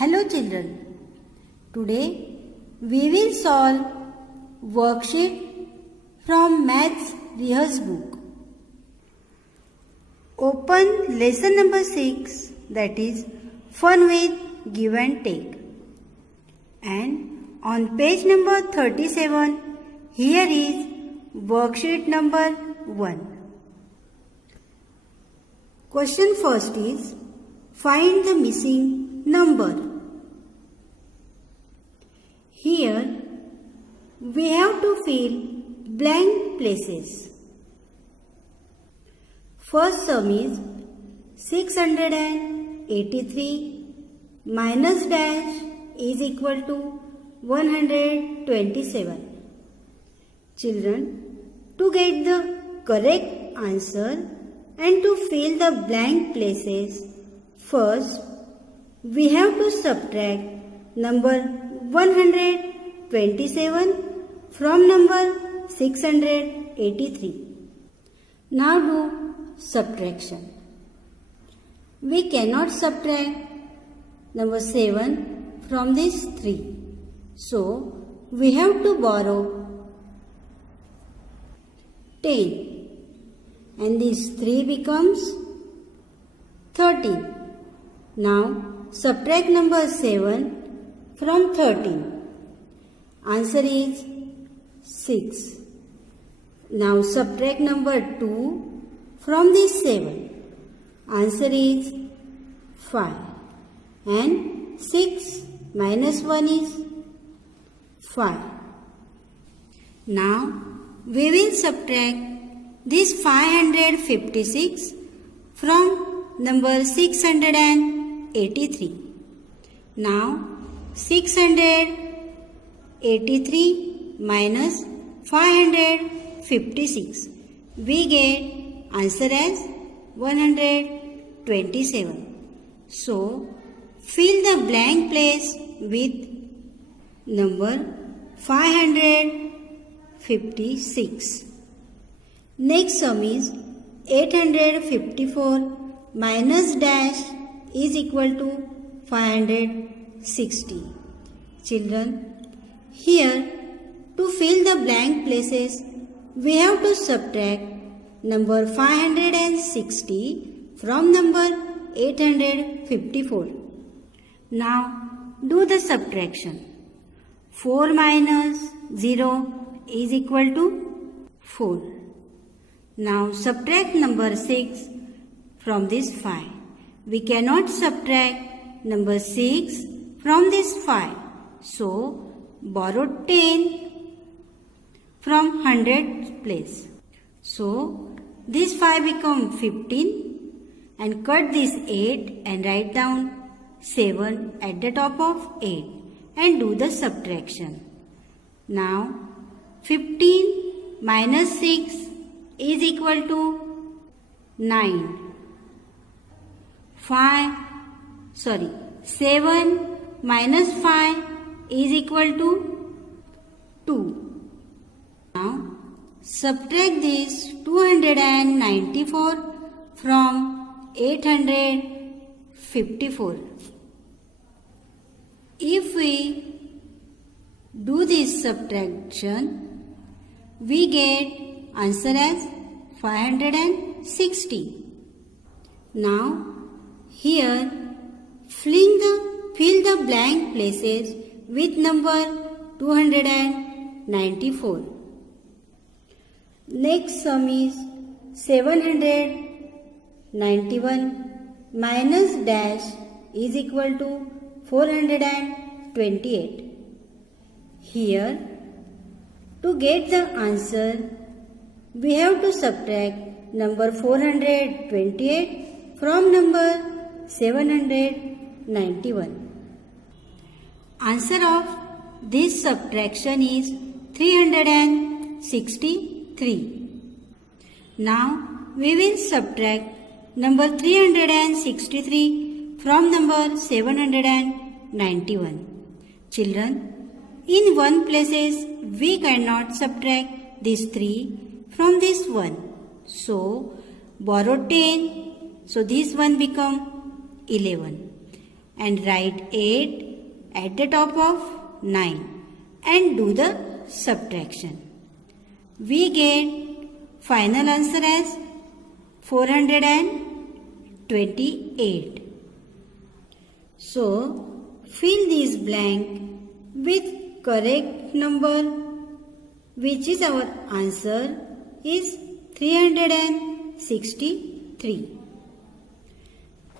Hello children, today we will solve worksheet from Maths Rehearse book. Open lesson number 6, that is Fun with Give and Take. And on page number 37, here is worksheet number 1. Question first is, find the missing number. Here we have to fill blank places. First sum is 683 minus dash is equal to 127. Children, to get the correct answer and to fill the blank places, first we have to subtract number 127 from number 683. Now do subtraction. We cannot subtract number 7 from this 3. So we have to borrow 10. And this 3 becomes 13. Now subtract number 7 from 13. Answer is 6. Now subtract number 2 from this 7. Answer is 5. And 6 minus 1 is 5. Now we will subtract this 556 from number 683. Now 683 minus 556. We get answer as 127. So fill the blank place with number 556. Next sum is 854 minus dash is equal to 560. Children, here to fill the blank places, we have to subtract number 560 from number 854. Now do the subtraction. 4 minus 0 is equal to 4. Now subtract number 6 from this 5. We cannot subtract number 6 from this 5. So borrow 10 from 100 place. So this 5 become 15 and cut this 8 and write down 7 at the top of 8 and do the subtraction. Now 15 minus 6 is equal to 9. 7 minus 5 is equal to 2. Now subtract this 294 from 854. If we do this subtraction, we get answer as 560. Now here fill the blank places with number 294. Next sum is 791 minus dash is equal to 428. Here to get the answer, we have to subtract number 428 from number 791. Answer of this subtraction is 363. Now we will subtract number 363 from number 791. Children, in one places we cannot subtract this 3 from this 1. So borrow 10. So this one become 11. and write 8 at the top of 9 and do the subtraction. We get final answer as 428. So, fill this blank with correct number, which is our answer is 363.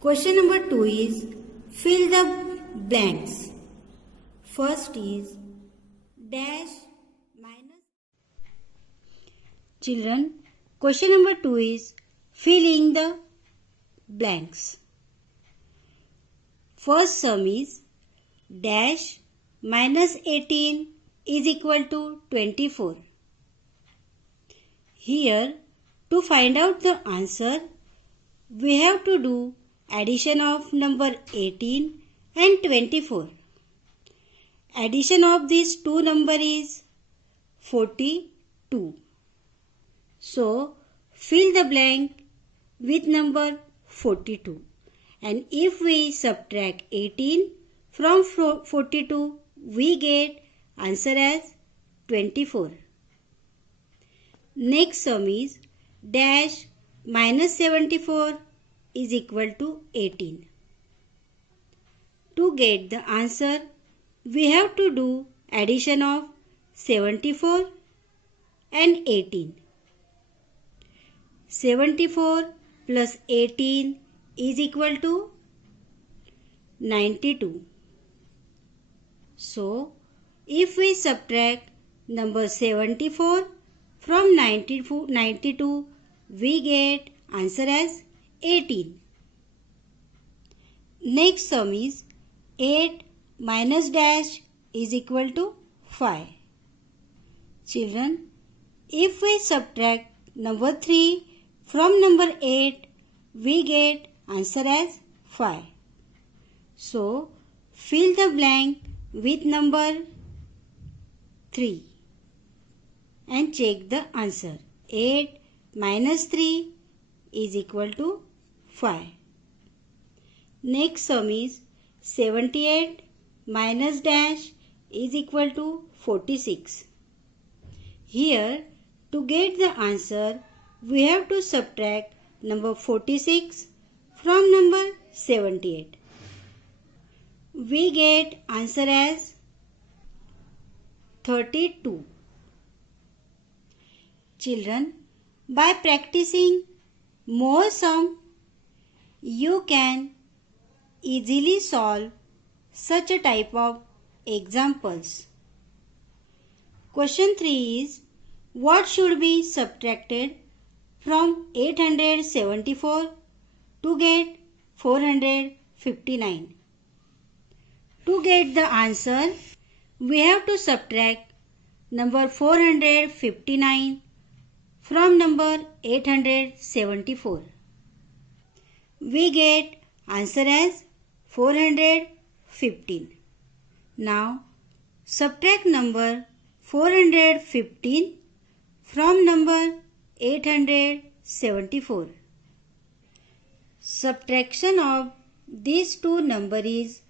Question number 2 is fill the blanks. First is dash minus. Children, question number 2 is filling the blanks. First sum is dash minus 18 is equal to 24. Here, to find out the answer, we have to do addition of number 18 and 24. Addition of these two numbers is 42. So, fill the blank with number 42. And if we subtract 18 from 42, we get answer as 24. Next sum is dash minus 74 is equal to 18. To get the answer, we have to do addition of 74 and 18. 74 plus 18 is equal to 92. So, if we subtract number 74 from 92, we get answer as 18. Next sum is 8 minus dash is equal to 5. Children, if we subtract number 3 from number 8, we get answer as 5. So, fill the blank with number 3 and check the answer. 8 minus 3 is equal to 5. Next sum is 78 minus dash is equal to 46. Here, to get the answer, we have to subtract number 46 from number 78. We get answer as 32. Children, by practicing more sum, you can easily solve such a type of examples. Question 3 is what should be subtracted from 874 to get 459? To get the answer, we have to subtract number 459 from number 874. We get answer as 415. Now, subtract number 415 from number 874. Subtraction of these two numbers is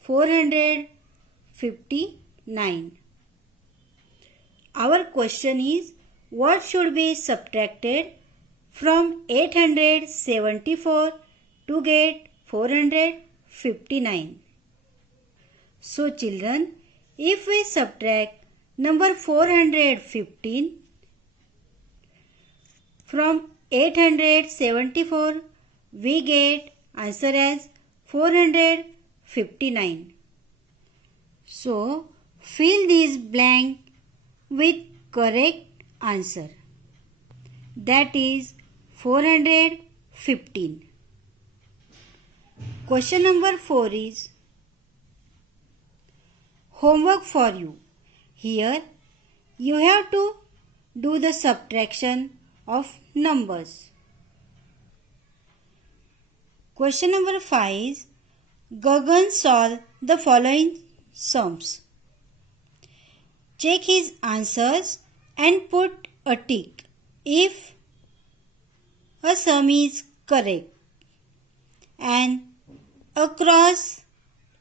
459. Our question is what should be subtracted from 874 to get 459. So children, if we subtract number 415 from 874, we get answer as 459. So fill this blank with correct answer, that is 415. Question number 4 is homework for you. Here you have to do the subtraction of numbers. Question number 5 is Gagan solve the following sums. Check his answers and put a tick if a sum is correct and a cross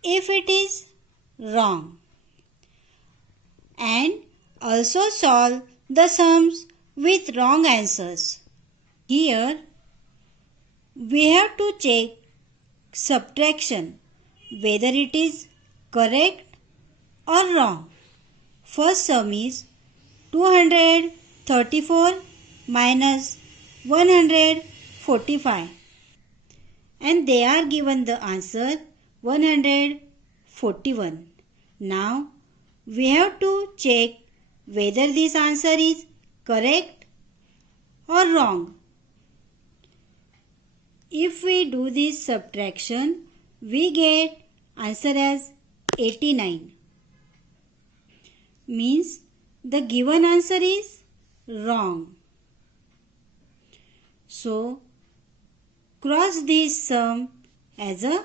if it is wrong. And also solve the sums with wrong answers. Here we have to check subtraction whether it is correct or wrong. First sum is 234 minus 145 and they are given the answer 141. Now we have to check whether this answer is correct or wrong. If we do this subtraction, we get answer as 89. Means the given answer is wrong. So, cross this sum as a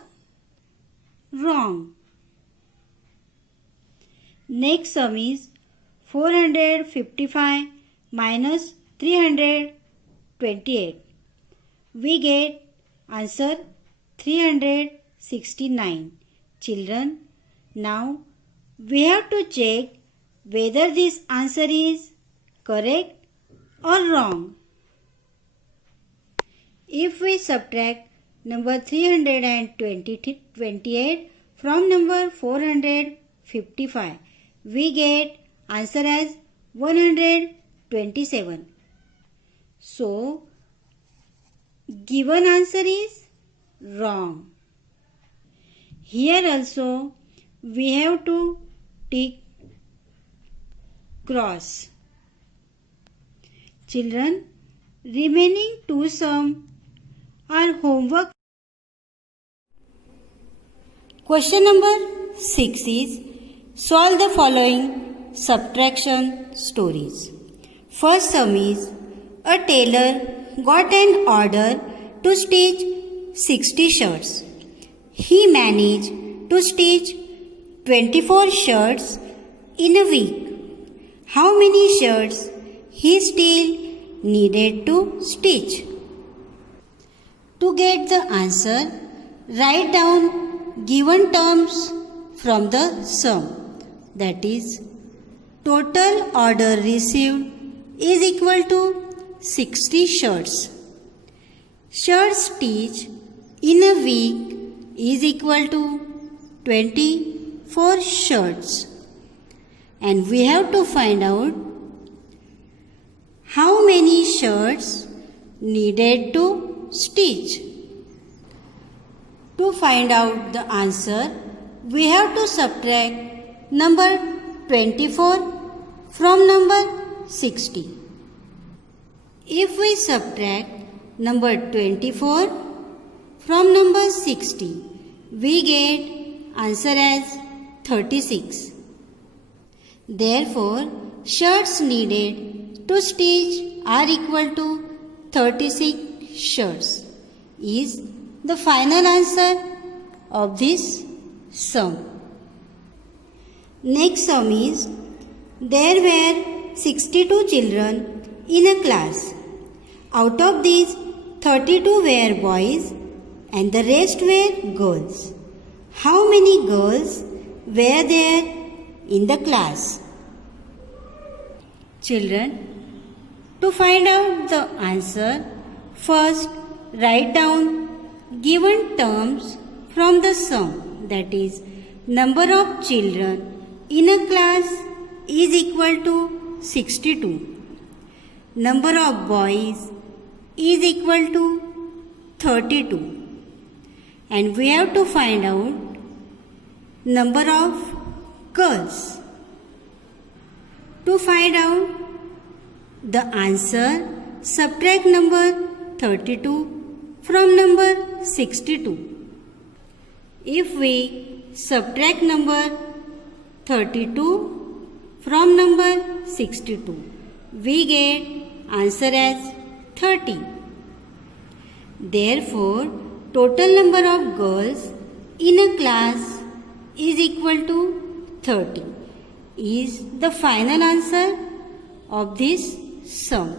wrong. Next sum is 455 minus 328. We get answer 369. Children, now we have to check whether this answer is correct or wrong. If we subtract number 328 from number 455, we get answer as 127. So, given answer is wrong. Here also we have to tick cross. Children, remaining two sums are homework. Question number 6 is solve the following subtraction stories. First sum is a tailor got an order to stitch 60 shirts. He managed to stitch 24 shirts in a week. How many shirts he still needed to stitch? To get the answer, write down given terms from the sum. That is, total order received is equal to 60 shirts. Shirts stitched in a week is equal to 24 shirts. And we have to find out how many shirts needed to stitch. To find out the answer, we have to subtract number 24 from number 60. If we subtract number 24 from number 60, we get answer as 36. Therefore, shirts needed to stitch are equal to 36 shirts is the final answer of this sum. Next sum is there were 62 children in a class. Out of these, 32 were boys and the rest were girls. How many girls were there in the class? Children, to find out the answer, first write down given terms from the sum. That is, number of children in a class is equal to 62. Number of boys is equal to 32. And we have to find out number of girls. To find out the answer, subtract number 32 from number 62. If we subtract number 32 from number 62, we get answer as 30. Therefore, total number of girls in a class is equal to 30 is the final answer of this sum.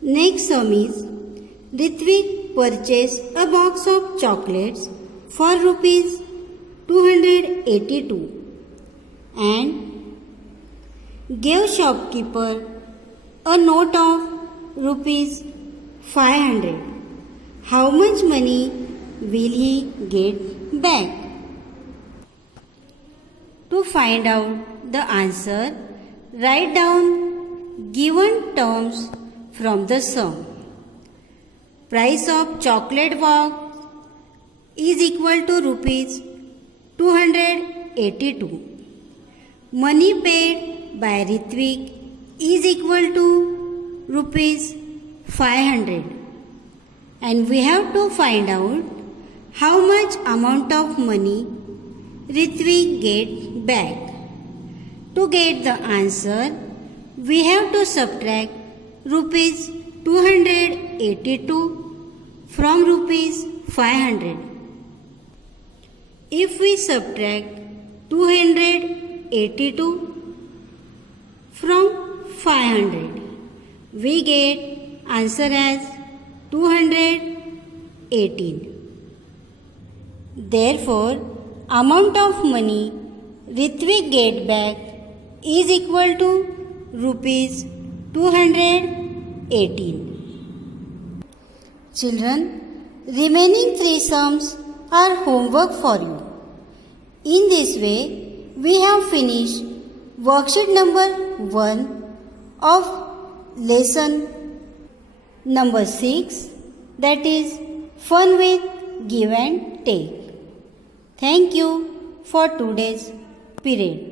Next sum is Ritvik purchased a box of chocolates for rupees 282 and gave shopkeeper a note of rupees 500. How much money will he get back? To find out the answer, write down given terms from the sum. Price of chocolate box is equal to rupees 282. Money paid by Ritvik is equal to rupees 500. And we have to find out how much amount of money Ritvik get back. To get the answer, we have to subtract rupees 282 from rupees 500. If we subtract 282 from 500, we get answer as 218. Therefore, amount of money Ritvik get back is equal to rupees 218. Children, remaining 3 sums are homework for you. In this way, we have finished worksheet number 1 of lesson number 6, that is fun with give and take. Thank you for today's period.